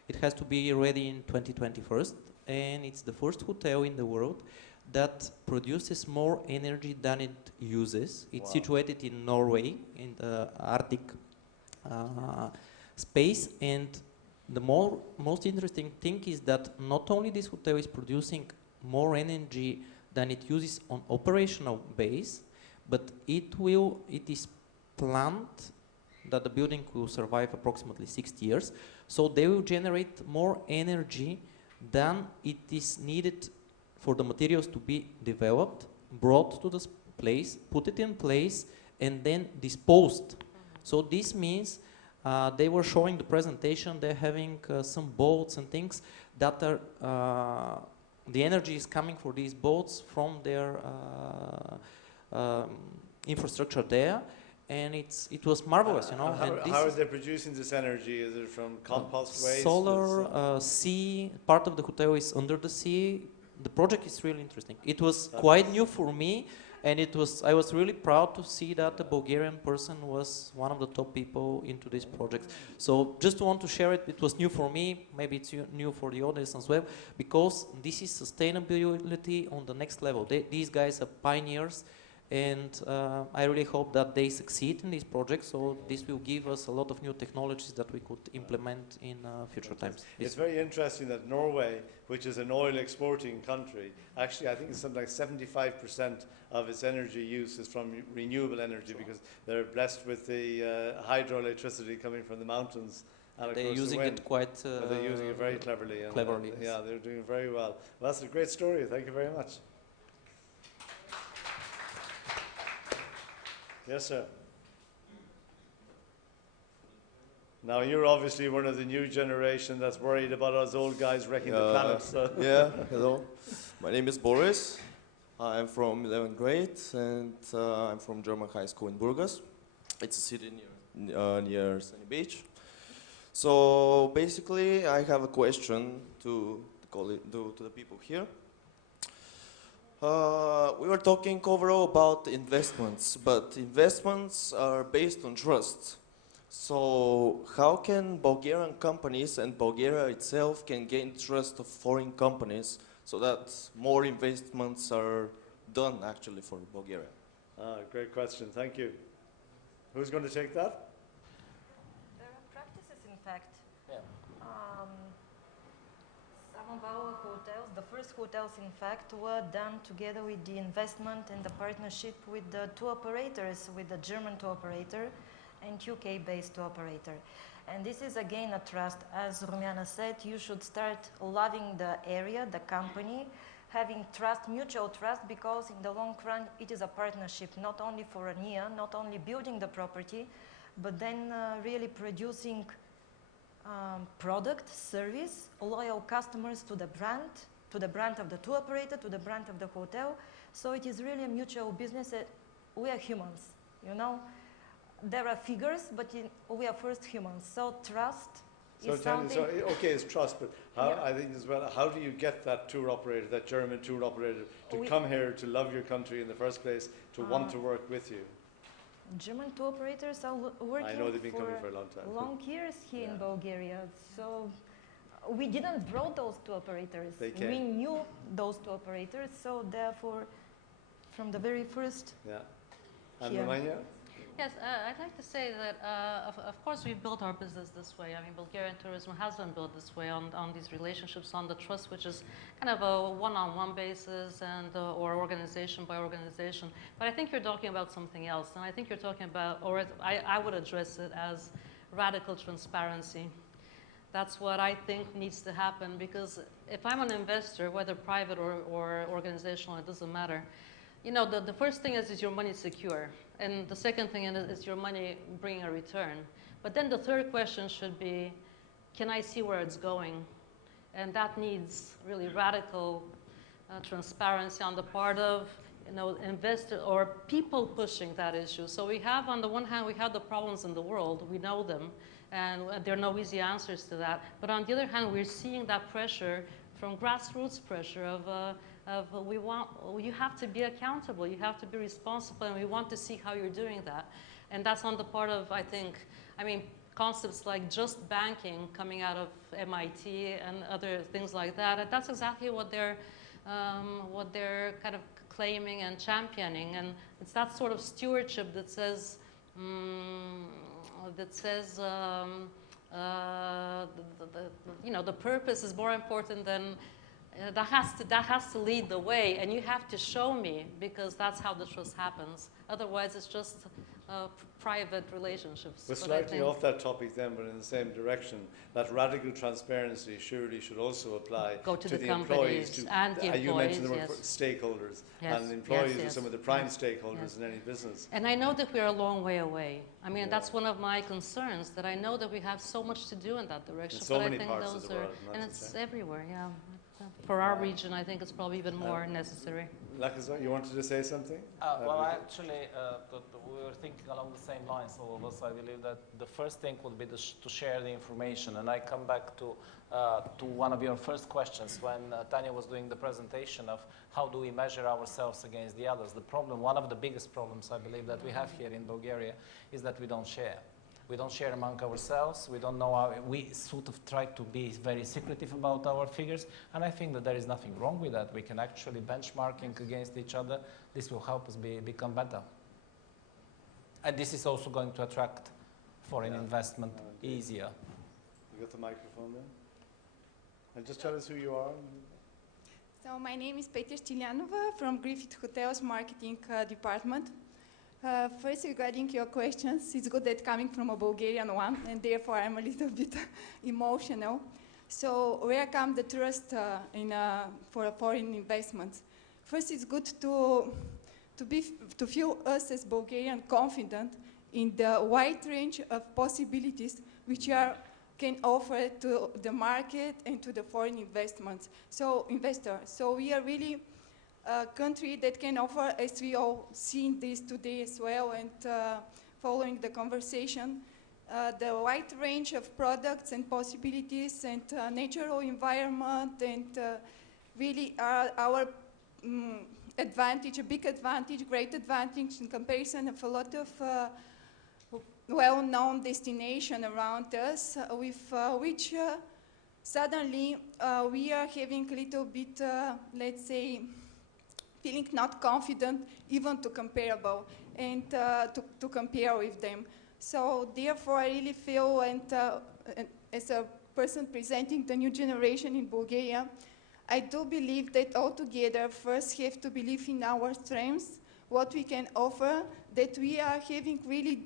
It has to be ready in 2021, and it's the first hotel in the world that produces more energy than it uses. It's situated in Norway, in the Arctic space, and the most interesting thing is that not only this hotel is producing more energy than it uses on operational base, but it is planned that the building will survive approximately 60 years. So they will generate more energy than it is needed for the materials to be developed, brought to this place, put it in place, and then disposed. So this means they were showing the presentation, they're having some boats and things that are the energy is coming for these boats from their infrastructure there, and it was marvelous, you know. How are they producing this energy? Is it from compost waste? Solar, sea. Part of the hotel is under the sea. The project is really interesting. It was quite new for me, and I was really proud to see that a Bulgarian person was one of the top people into this project. So just want to share it. It was new for me. Maybe it's new for the audience as well, because this is sustainability on the next level. These guys are pioneers, and I really hope that they succeed in this project. So this will give us a lot of new technologies that we could implement in future times. It's very interesting that Norway, which is an oil exporting country, actually I think it's something like 75% of its energy use is from renewable energy, because they're blessed with the hydroelectricity coming from the mountains. And they're using it quite they're using it very cleverly. And, cleverly. Yeah, they're doing very well. Well, that's a great story. Thank you very much. Yes, sir. Now, you're obviously one of the new generation that's worried about us old guys wrecking the planet. So. Yeah, hello. My name is Boris. I'm from 11th grade, and I'm from German high school in Burgas. It's a city near Sunny Beach. So basically, I have a question to the people here. We were talking overall about investments, but investments are based on trust. So how can Bulgarian companies and Bulgaria itself can gain trust of foreign companies so that more investments are done actually for Bulgaria? Great question, thank you. Who's going to take that? There are practices, in fact. Yeah. Some of our hotels, the first hotels in fact, were done together with the investment and the partnership with the tour operators, with the German tour operator and UK-based tour operator. And this is again a trust. As Rumiana said, you should start loving the area, the company, having trust, mutual trust, because in the long run it is a partnership, not only for a year, not only building the property, but then really producing product, service, loyal customers to the brand of the tour operator, to the brand of the hotel. So it is really a mutual business. We are humans, you know. There are figures, but we are first humans. So trust is something. Okay, it's trust, but how, Yeah. I think as well, how do you get that tour operator, that German tour operator, to come here, to love your country in the first place, to want to work with you? German tour operators are working I know they've been coming for a long time. long years here in Bulgaria. So we didn't brought those tour operators. They came. We knew those tour operators, so therefore, from the very first. Yeah. And Here. Romania? Yes, I'd like to say that, of course, we've built our business this way. I mean, Bulgarian tourism has been built this way on these relationships, on the trust, which is kind of a one-on-one basis and or organization by organization. But I think you're talking about something else, and I think you're talking about, or I would address it as radical transparency. That's what I think needs to happen, because if I'm an investor, whether private or organizational, it doesn't matter. You know, the first thing is your money secure? And the second thing is your money bringing a return? But then the third question should be, can I see where it's going? And that needs really radical transparency on the part of investor or people pushing that issue. So we have, on the one hand, we have the problems in the world, we know them, and there are no easy answers to that. But on the other hand, we're seeing that pressure from grassroots pressure of you have to be accountable, you have to be responsible, and we want to see how you're doing that. And that's on the part of, I mean, concepts like just banking coming out of MIT and other things like that. And that's exactly what they're kind of claiming and championing. And it's that sort of stewardship that says, the purpose is more important than, that has to lead the way, and you have to show me, because that's how the trust happens. Otherwise, it's just private relationships. We're slightly off that topic then, but in the same direction. That radical transparency surely should also apply to the employees. And the employees, you mentioned the word yes. stakeholders, yes. and employees yes. are some of the prime stakeholders in any business. And I know that we're a long way away. I mean, that's one of my concerns, that I know that we have so much to do in that direction. In so many I think parts those of the world. and it's everywhere, yeah. For our region, I think it's probably even more necessary. Lakazo, you wanted to say something? Well, actually, we were thinking along the same lines, all of us. I believe that the first thing would be to share the information. And I come back to one of your first questions when Tanya was doing the presentation of how do we measure ourselves against the others. The problem, one of the biggest problems I believe that we have here in Bulgaria is that we don't share. We don't share among ourselves. We don't know how, we sort of try to be very secretive about our figures. And I think that there is nothing wrong with that. We can actually benchmarking against each other. This will help us become better. And this is also going to attract foreign investment easier. You got the microphone there? And just tell us who you are. So my name is Peter Stilyanova from Griffith Hotels Marketing Department. First, regarding your questions, it's good that coming from a Bulgarian one, and therefore I'm a little bit emotional. So where comes the trust for foreign investments? First, it's good to feel us as Bulgarian confident in the wide range of possibilities which can offer to the market and to the foreign investors. So we are really a country that can offer, as we all seen this today as well, and following the conversation, the wide range of products and possibilities and natural environment, and really our advantage, a big advantage, great advantage in comparison of a lot of well-known destination around us, with which suddenly we are having a little bit, let's say, feeling not confident even to comparable and to compare with them. So therefore I really feel, and as a person presenting the new generation in Bulgaria, I do believe that all together first have to believe in our strengths, what we can offer, that we are having really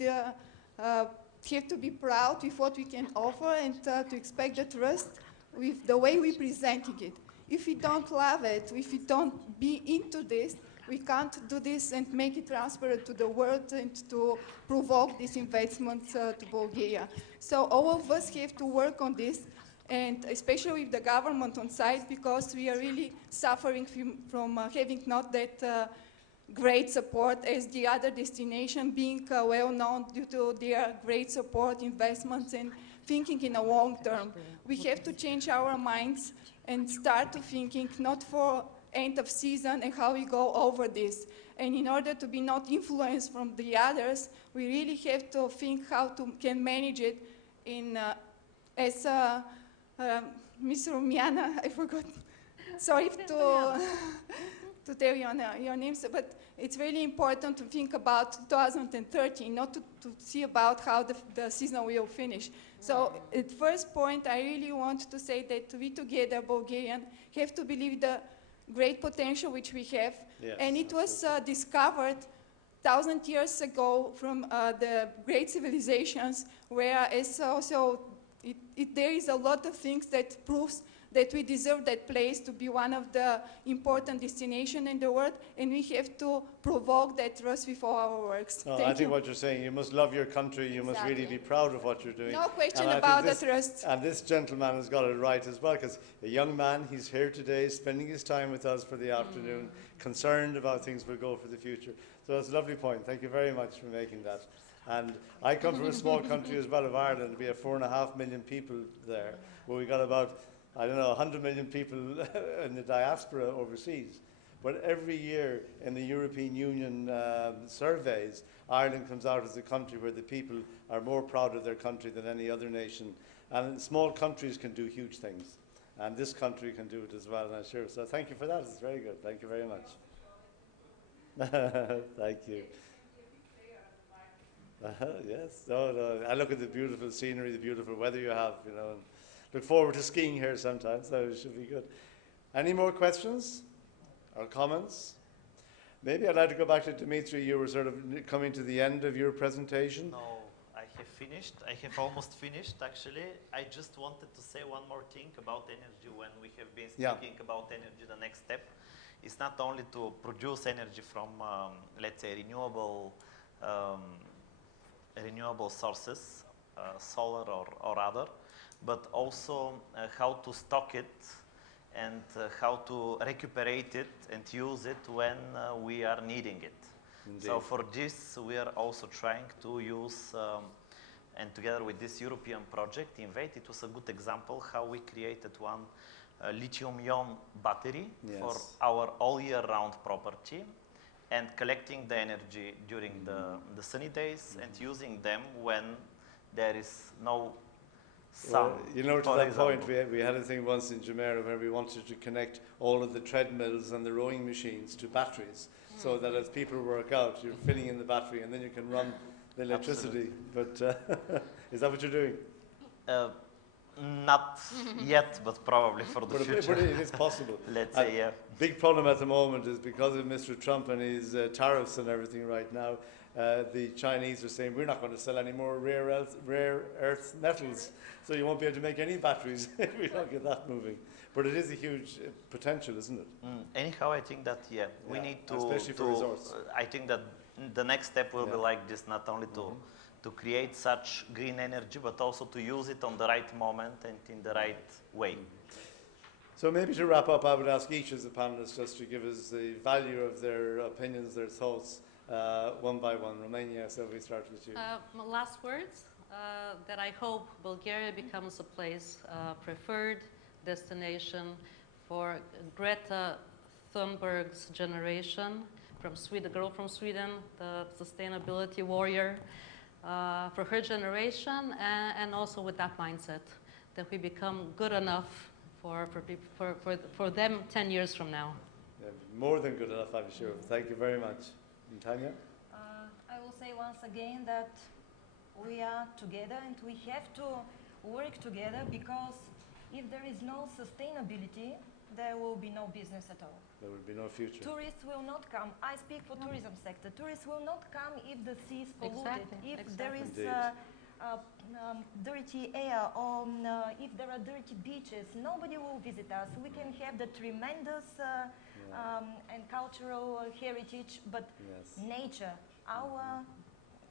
have to be proud with what we can offer, and to expect the trust with the way we're presenting it. If we don't love it, if we don't be into this, we can't do this and make it transparent to the world and to provoke these investments to Bulgaria. So all of us have to work on this, and especially with the government on side, because we are really suffering from having not that great support as the other destination, being well known due to their great support, investments, and thinking in a long term. We have to change our minds and start to thinking not for end of season and how we go over this. And in order to be not influenced from the others, we really have to think how to can manage it in, as Ms. Rumiana, I forgot, sorry to tell you your names, but it's really important to think about 2013, not to see about how the season will finish. So at first point, I really want to say that we together, Bulgarian, have to believe the great potential which we have. Yes, and it was discovered 1,000 years ago from the great civilizations, whereas also there is a lot of things that proves that we deserve that place to be one of the important destinations in the world, and we have to provoke that trust with all our works. No, Thank I think you. what you're saying, you must love your country, you must really be proud of what you're doing. No question And I about think the trust. And this gentleman has got it right as well, because a young man, he's here today, spending his time with us for the afternoon, concerned about things will go for the future. So that's a lovely point. Thank you very much for making that. And I come from a small country as well of Ireland. We have 4.5 million people there, but we got about, I don't know, 100 million people in the diaspora overseas. But every year in the European Union surveys, Ireland comes out as a country where the people are more proud of their country than any other nation. And small countries can do huge things. And this country can do it as well, and I'm sure. So thank you for that. It's very good. Thank you very much. Thank you. Yes. No. I look at the beautiful scenery, the beautiful weather you have, you know, and look forward to skiing here sometimes, so it should be good. Any more questions or comments? Maybe I'd like to go back to Dimitri. You were sort of coming to the end of your presentation. No, I have finished. I have almost finished, actually. I just wanted to say one more thing about energy when we have been speaking about energy. The next step is not only to produce energy from, let's say, renewable sources, solar or other, but also how to stock it and how to recuperate it and use it when we are needing it. Indeed. So for this, we are also trying to use, and together with this European project, INVATE, it was a good example how we created one lithium-ion battery for our all year round property, and collecting the energy during the sunny days and using them when there is no sun. Well, you know, to that point, we had a thing once in Jumeirah where we wanted to connect all of the treadmills and the rowing machines to batteries, so that as people work out, you're filling in the battery and then you can run the electricity. Absolutely. But is that what you're doing? Not yet, but probably for the future. But it is possible. Let's say, yeah. Big problem at the moment is because of Mr. Trump and his tariffs and everything right now, the Chinese are saying we're not going to sell any more rare earth metals, so you won't be able to make any batteries if we don't get that moving. But it is a huge potential, isn't it? Anyhow, I think that, we need to... Especially for resorts. I think that the next step will be like this, not only to create such green energy, but also to use it on the right moment and in the right way. So maybe to wrap up, I would ask each of the panelists just to give us the value of their opinions, their thoughts, one by one. Romania, so we start with you. My last words, that I hope Bulgaria becomes a place, preferred destination for Greta Thunberg's generation, from Sweden, the girl from Sweden, the sustainability warrior, for her generation, and also with that mindset that we become good enough for them 10 years from now. Yeah, more than good enough, I'm sure. Thank you very much. And Tanya? I will say once again that we are together and we have to work together, because if there is no sustainability, there will be no business at all. There will be no future. Tourists will not come. I speak for tourism sector. Tourists will not come if the sea is polluted, if there is dirty air, or if there are dirty beaches. Nobody will visit us. We can have the tremendous and cultural heritage, but nature, our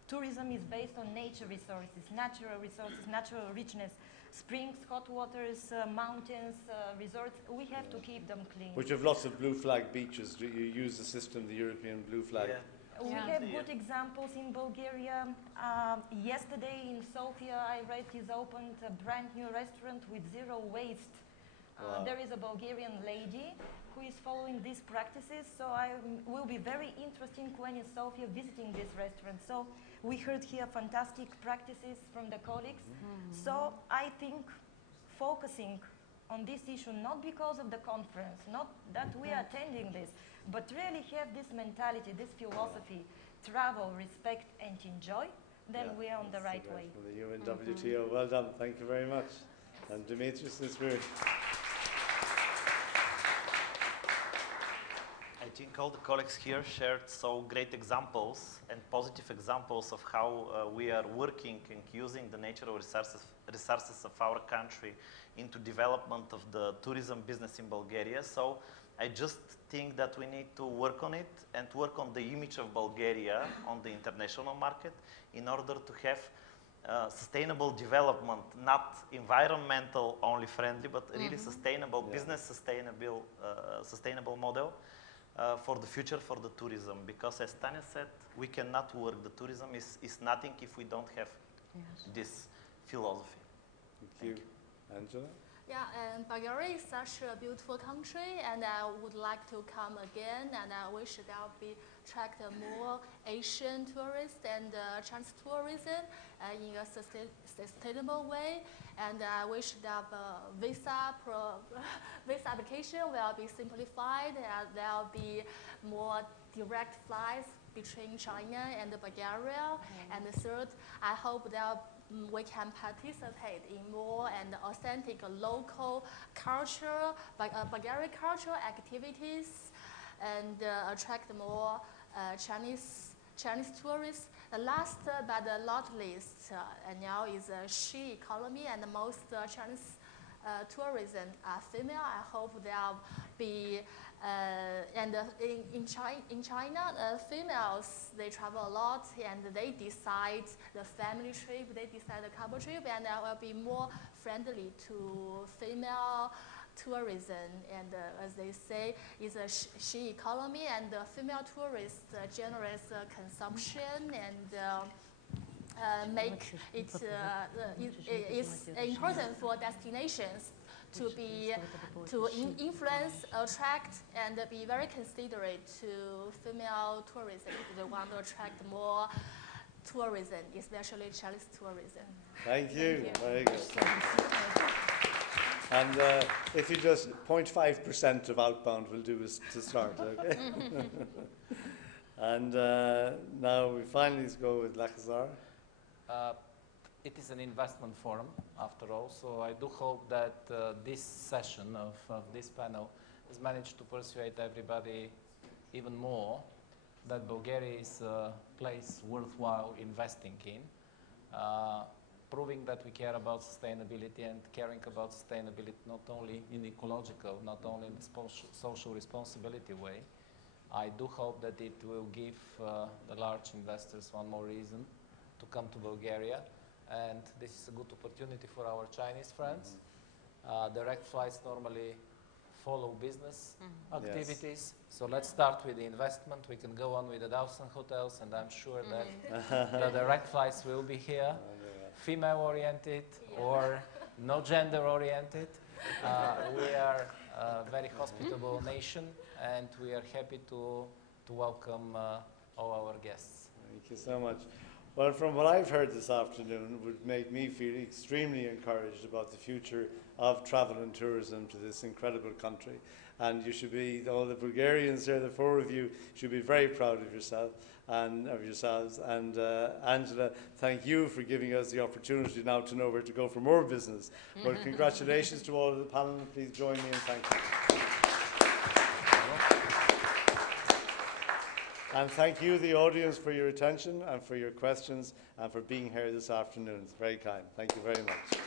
tourism is based on nature resources, natural richness. Springs, hot waters, mountains, resorts, we have to keep them clean. Which have lots of blue flag beaches. Do you use the system, the European blue flag? Yeah. We have good examples in Bulgaria. Yesterday in Sofia, I read is opened a brand new restaurant with zero waste. There is a Bulgarian lady who is following these practices, so I will be very interesting when in Sofia visiting this restaurant. So we heard here fantastic practices from the colleagues. So I think focusing on this issue, not because of the conference, not that we are attending this, but really have this mentality, this philosophy, travel, respect, and enjoy, then we are on the right way. From the UNWTO, well done, thank you very much. And Dimitris, this we're... I think all the colleagues here shared so great examples and positive examples of how we are working and using the natural resources of our country into development of the tourism business in Bulgaria. So I just think that we need to work on it and work on the image of Bulgaria on the international market in order to have sustainable development, not environmental only friendly, but really sustainable, business sustainable model for the future for the tourism. Because as Tanya said, we cannot work. The tourism is nothing if we don't have this philosophy. Thank you. Angela? Yeah, and Bulgaria is such a beautiful country, and I would like to come again, and I wish that will be attract more Asian tourists and Chinese tourism in a sustainable way. And I wish that visa application will be simplified, and there will be more direct flights between China and Bulgaria. And third, I hope that we can participate in more and authentic local culture, Bulgarian cultural activities, and attract more Chinese tourists. The last but not least, now is she economy, and most Chinese tourism are female. I hope there will be and in China, females, they travel a lot, and they decide the family trip, they decide the couple trip, and I will be more friendly to female tourism. And as they say, it's a she economy, and the female tourists generates consumption and make it is important for destinations to influence, attract, and be very considerate to female tourism if they want to attract more tourism, especially Chinese tourism. Thank you. Very good. And if you just 0.5% of outbound will do is to start, okay? And now we finally go with Lachazar. It is an investment forum, after all, so I do hope that this session of this panel has managed to persuade everybody even more that Bulgaria is a place worthwhile investing in, proving that we care about sustainability and caring about sustainability not only in ecological, not only in the social responsibility way. I do hope that it will give the large investors one more reason to come to Bulgaria. And this is a good opportunity for our Chinese friends. Direct flights normally follow business activities. Yes. So let's start with the investment. We can go on with 1,000 hotels, and I'm sure that the direct flights will be here, female-oriented or no gender-oriented. We are a very hospitable nation, and we are happy to welcome all our guests. Thank you so much. Well, from what I've heard this afternoon, it would make me feel extremely encouraged about the future of travel and tourism to this incredible country. And you should be, all the Bulgarians there, the four of you, should be very proud of yourself and of yourselves. And Angela, thank you for giving us the opportunity now to know where to go for more business. Well, congratulations to all of the panel. Please join me in thanking you. And thank you, the audience, for your attention and for your questions and for being here this afternoon. It's very kind. Thank you very much.